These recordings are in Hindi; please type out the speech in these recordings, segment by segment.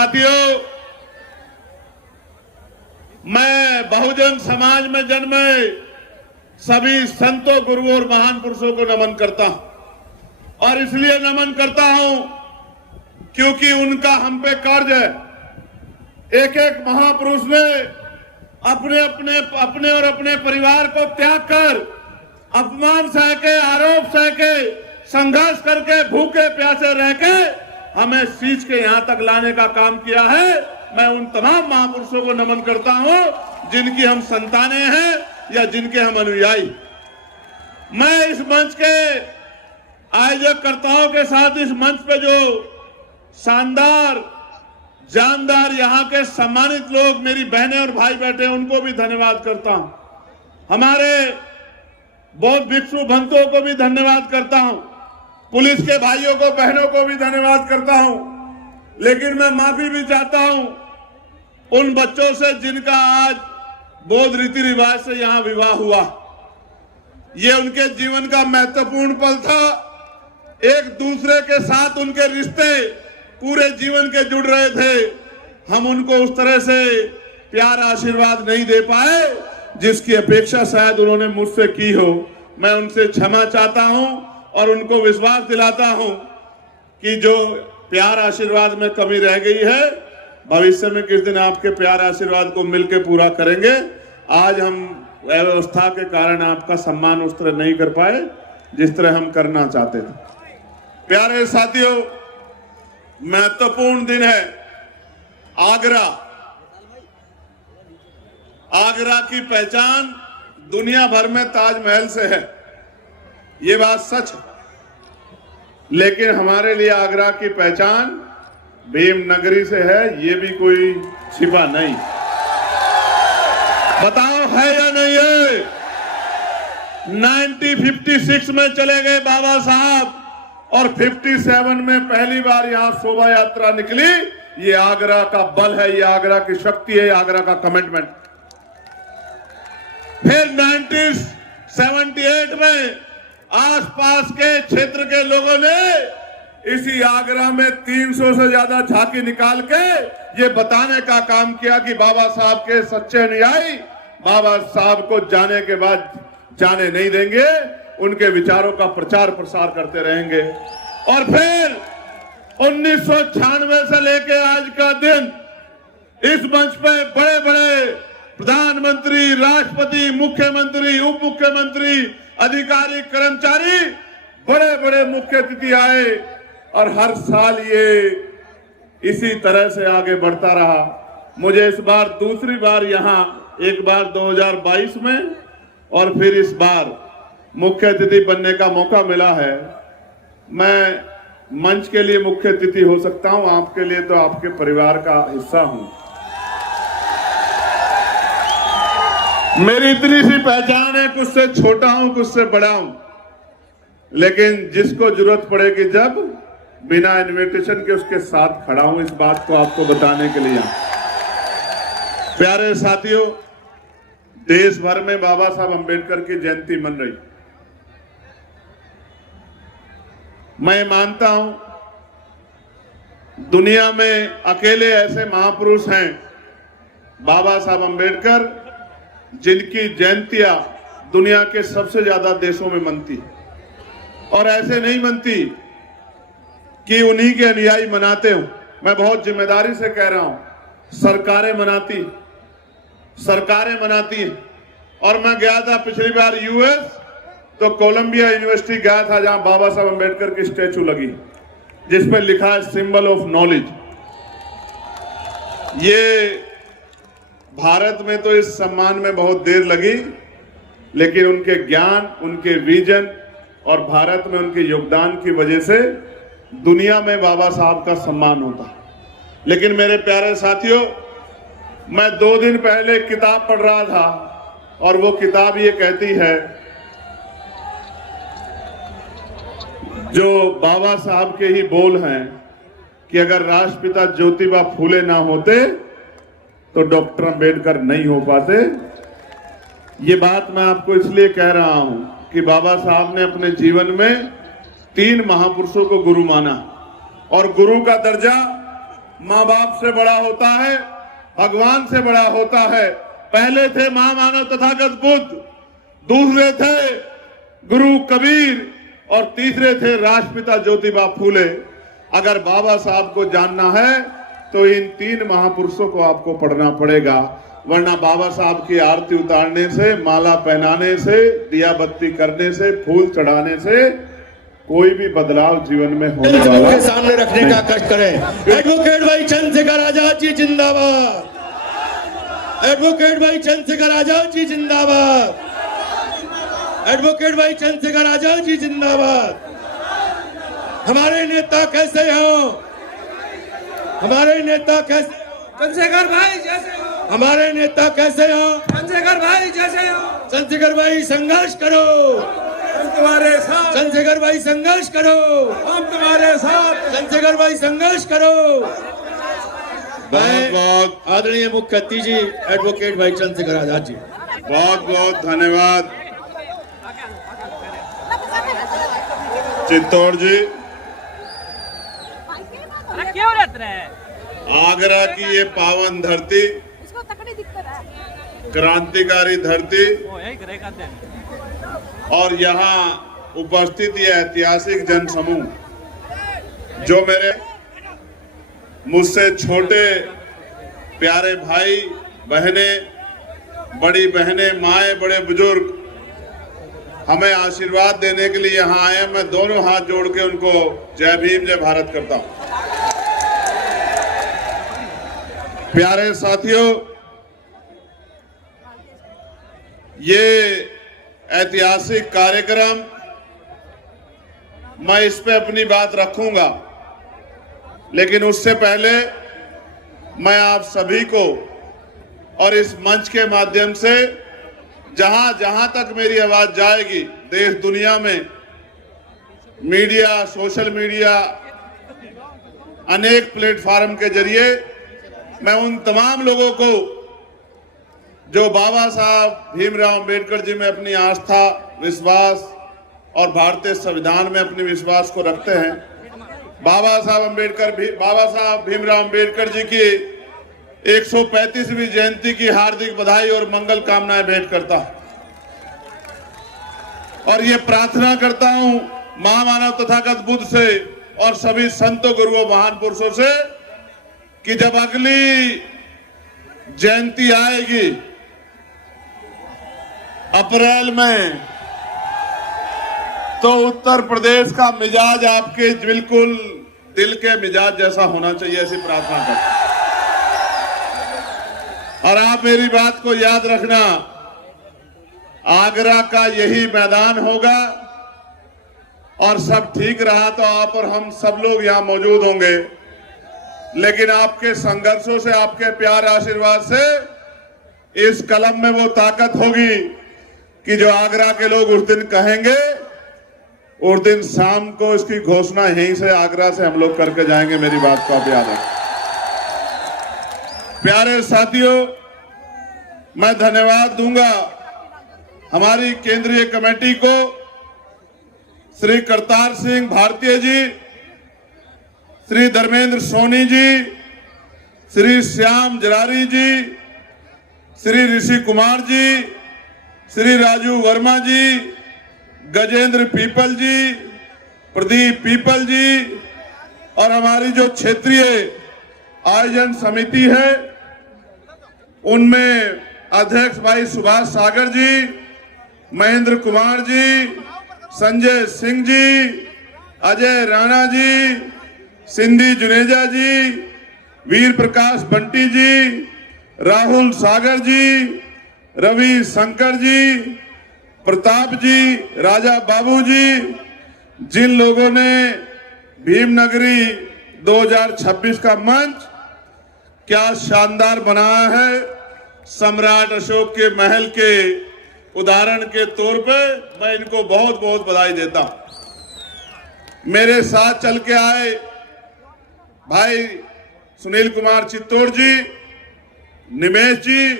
साथियों, मैं बहुजन समाज में जन्मे सभी संतों, गुरुओं और महान पुरुषों को नमन करता हूं। और इसलिए नमन करता हूं क्योंकि उनका हम पे कर्ज है। एक एक महापुरुष ने अपने और अपने परिवार को त्याग कर, अपमान सह के, आरोप सह के, संघर्ष करके, भूखे प्यासे रह के हमें सींच के यहां तक लाने का काम किया है। मैं उन तमाम महापुरुषों को नमन करता हूं जिनकी हम संतानें हैं या जिनके हम अनुयायी। मैं इस मंच के आयोजककर्ताओं के साथ इस मंच पे जो शानदार, जानदार यहाँ के सम्मानित लोग, मेरी बहनें और भाई बैठे हैं, उनको भी धन्यवाद करता हूं। हमारे बौद्ध भिक्षु भक्तों को भी धन्यवाद करता हूं। पुलिस के भाइयों को, बहनों को भी धन्यवाद करता हूं। लेकिन मैं माफी भी चाहता हूं उन बच्चों से जिनका आज बौद्ध रीति रिवाज से यहां विवाह हुआ। ये उनके जीवन का महत्वपूर्ण पल था। एक दूसरे के साथ उनके रिश्ते पूरे जीवन के जुड़ रहे थे। हम उनको उस तरह से प्यार, आशीर्वाद नहीं दे पाए जिसकी अपेक्षा शायद उन्होंने मुझसे की हो। मैं उनसे क्षमा चाहता हूं और उनको विश्वास दिलाता हूं कि जो प्यार आशीर्वाद में कमी रह गई है, भविष्य में किस दिन आपके प्यार आशीर्वाद को मिलकर पूरा करेंगे। आज हम व्यवस्था के कारण आपका सम्मान उस तरह नहीं कर पाए जिस तरह हम करना चाहते थे। प्यारे साथियों, महत्वपूर्ण दिन है। आगरा की पहचान दुनिया भर में ताजमहल से है, ये बात सच है। लेकिन हमारे लिए आगरा की पहचान भीम नगरी से है, ये भी कोई छिपा नहीं। बताओ है या नहीं है? 1956 में चले गए बाबा साहब और 57 में पहली बार यहां शोभा यात्रा निकली। ये आगरा का बल है, ये आगरा की शक्ति है, आगरा का कमिटमेंट। फिर 1978 में आसपास के क्षेत्र के लोगों ने इसी आगरा में 300 से ज्यादा झांकी निकाल के ये बताने का काम किया कि बाबा साहब के सच्चे अनुयायी बाबा साहब को जाने के बाद जाने नहीं देंगे, उनके विचारों का प्रचार प्रसार करते रहेंगे। और फिर 1996 से लेके आज का दिन इस मंच पे बड़े बड़े प्रधानमंत्री, राष्ट्रपति, मुख्यमंत्री, उप मुख्यमंत्री, अधिकारी, कर्मचारी, बड़े बड़े मुख्य अतिथि आए और हर साल ये इसी तरह से आगे बढ़ता रहा। मुझे इस बार दूसरी बार यहां, एक बार 2022 में और फिर इस बार मुख्य अतिथि बनने का मौका मिला है। मैं मंच के लिए मुख्य अतिथि हो सकता हूं, आपके लिए तो आपके परिवार का हिस्सा हूं। मेरी इतनी सी पहचान है, कुछ से छोटा हूं, कुछ से बड़ा हूं, लेकिन जिसको जरूरत पड़ेगी जब, बिना इनविटेशन के उसके साथ खड़ा हूं। इस बात को आपको बताने के लिए। प्यारे साथियों, देश भर में बाबा साहब अंबेडकर की जयंती मन रही। मैं मानता हूं दुनिया में अकेले ऐसे महापुरुष हैं बाबा साहब अंबेडकर, जिनकी जयंतियां दुनिया के सबसे ज्यादा देशों में मनती, और ऐसे नहीं मनती कि उन्हीं के अनुयायी मनाते हो। मैं बहुत जिम्मेदारी से कह रहा हूं, सरकारें मनाती हैं। और मैं गया था पिछली बार यूएस, तो कोलंबिया यूनिवर्सिटी गया था, जहां बाबा साहब अंबेडकर की स्टैचू लगी जिसमें लिखा है सिंबल ऑफ नॉलेज। ये भारत में तो इस सम्मान में बहुत देर लगी, लेकिन उनके ज्ञान, उनके विजन और भारत में उनके योगदान की वजह से दुनिया में बाबा साहब का सम्मान होता। लेकिन मेरे प्यारे साथियों, मैं 2 दिन पहले एक किताब पढ़ रहा था और वो किताब ये कहती है, जो बाबा साहब के ही बोल हैं कि अगर राष्ट्रपिता ज्योतिबा फूले ना होते तो डॉक्टर अंबेडकर नहीं हो पाते। ये बात मैं आपको इसलिए कह रहा हूं कि बाबा साहब ने अपने जीवन में 3 महापुरुषों को गुरु माना, और गुरु का दर्जा माँ बाप से बड़ा होता है, भगवान से बड़ा होता है। पहले थे महामानव तथागत बुद्ध, दूसरे थे गुरु कबीर और तीसरे थे राष्ट्रपिता ज्योतिबा फूले। अगर बाबा साहब को जानना है तो इन तीन महापुरुषों को आपको पढ़ना पड़ेगा, वरना बाबा साहब की आरती उतारने से, माला पहनाने से, दिया बत्ती करने से, फूल चढ़ाने से कोई भी बदलाव जीवन में होने वाला के सामने रखने का कष्ट करें। एडवोकेट भाई चंद्रशेखर आजाद जी जिंदाबाद, एडवोकेट भाई चंद्रशेखर आजाद जी जिंदाबाद, एडवोकेट भाई चंद्रशेखर आजाद जी जिंदाबाद। हमारे नेता कैसे हो, हमारे नेता कैसे, चंद्रशेखर भाई जैसे हो, हमारे नेता कैसे हो, चंद्रशेखर भाई जैसे हो। चंद्रशेखर भाई संघर्ष करो, हम तुम्हारे साथ, चंद्रशेखर भाई संघर्ष करो, हम तुम्हारे साथ। चंद्रशेखर भाई संघर्ष करो। बहुत बहुत आदरणीय मुख्य अतिथि जी एडवोकेट भाई चंद्रशेखर आजाद जी, बहुत बहुत धन्यवाद। चित्तौड़ जी, क्यों रहते हैं? आगरा की ये पावन धरती, इसको तकड़ी दिक्कत है। क्रांतिकारी धरती वो यही करेगा दिन। और यहाँ उपस्थित ये ऐतिहासिक जनसमूह जो मेरे मुझसे छोटे प्यारे भाई बहने, बड़ी बहने, माएं, बड़े बुजुर्ग हमें आशीर्वाद देने के लिए यहाँ आए, मैं दोनों हाथ जोड़ के उनको जय भीम जय भारत करता हूँ। प्यारे साथियों, ये ऐतिहासिक कार्यक्रम मैं इस पे अपनी बात रखूंगा, लेकिन उससे पहले मैं आप सभी को और इस मंच के माध्यम से जहां जहां तक मेरी आवाज जाएगी देश दुनिया में, मीडिया, सोशल मीडिया, अनेक प्लेटफार्म के जरिए मैं उन तमाम लोगों को जो बाबा साहब भीमराव अंबेडकर जी में अपनी आस्था, विश्वास और भारतीय संविधान में अपने विश्वास को रखते हैं, बाबा साहब भीमराव अंबेडकर जी की 135वीं जयंती की हार्दिक बधाई और मंगल कामनाएं भेंट करता हूं और ये प्रार्थना करता हूं महामानव तथागत बुद्ध से और सभी संतों, गुरुओं, महान पुरुषों से कि जब अगली जयंती आएगी अप्रैल में, तो उत्तर प्रदेश का मिजाज आपके बिल्कुल दिल के मिजाज जैसा होना चाहिए, ऐसी प्रार्थना करता हूं। और आप मेरी बात को याद रखना, आगरा का यही मैदान होगा और सब ठीक रहा तो आप और हम सब लोग यहां मौजूद होंगे, लेकिन आपके संघर्षों से, आपके प्यार आशीर्वाद से इस कलम में वो ताकत होगी कि जो आगरा के लोग उस दिन कहेंगे, उस दिन शाम को इसकी घोषणा यहीं से आगरा से हम लोग करके जाएंगे। मेरी बात को आप याद रखें। प्यारे साथियों, मैं धन्यवाद दूंगा हमारी केंद्रीय कमेटी को, श्री करतार सिंह भारतीय जी, श्री धर्मेंद्र सोनी जी, श्री श्याम जरारी जी, श्री ऋषि कुमार जी, श्री राजू वर्मा जी, गजेंद्र पीपल जी, प्रदीप पीपल जी और हमारी जो क्षेत्रीय आयोजन समिति है उनमें अध्यक्ष भाई सुभाष सागर जी, महेंद्र कुमार जी, संजय सिंह जी, अजय राणा जी, सिंधी जुनेजा जी, वीर प्रकाश बंटी जी, राहुल सागर जी, रवि शंकर जी, प्रताप जी, राजा बाबू जी, जिन लोगों ने भीमनगरी 2026 का मंच क्या शानदार बनाया है, सम्राट अशोक के महल के उदाहरण के तौर पे मैं इनको बहुत बहुत बधाई देता हूं। मेरे साथ चल के आए भाई सुनील कुमार चित्तौड़ जी, निमेश जी,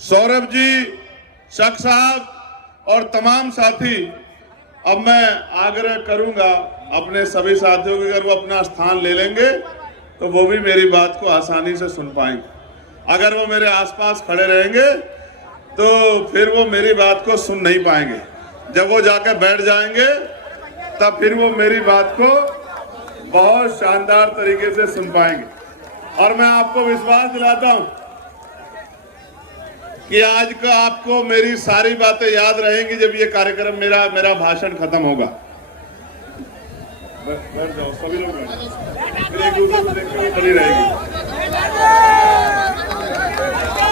सौरभ जी, शक साहब और तमाम साथी। अब मैं आग्रह करूंगा अपने सभी साथियों के, अगर वो अपना स्थान ले लेंगे तो वो भी मेरी बात को आसानी से सुन पाएंगे। अगर वो मेरे आसपास खड़े रहेंगे तो फिर वो मेरी बात को सुन नहीं पाएंगे। जब वो जाकर बैठ जाएंगे तब फिर वो मेरी बात को बहुत शानदार तरीके से सुन पाएंगे। और मैं आपको विश्वास दिलाता हूं कि आज का आपको मेरी सारी बातें याद रहेंगी जब ये कार्यक्रम मेरा भाषण खत्म होगा। बैठ जाओ सभी लोग, फिर एक दूसरे को देखते हुए खड़ी रहेगी।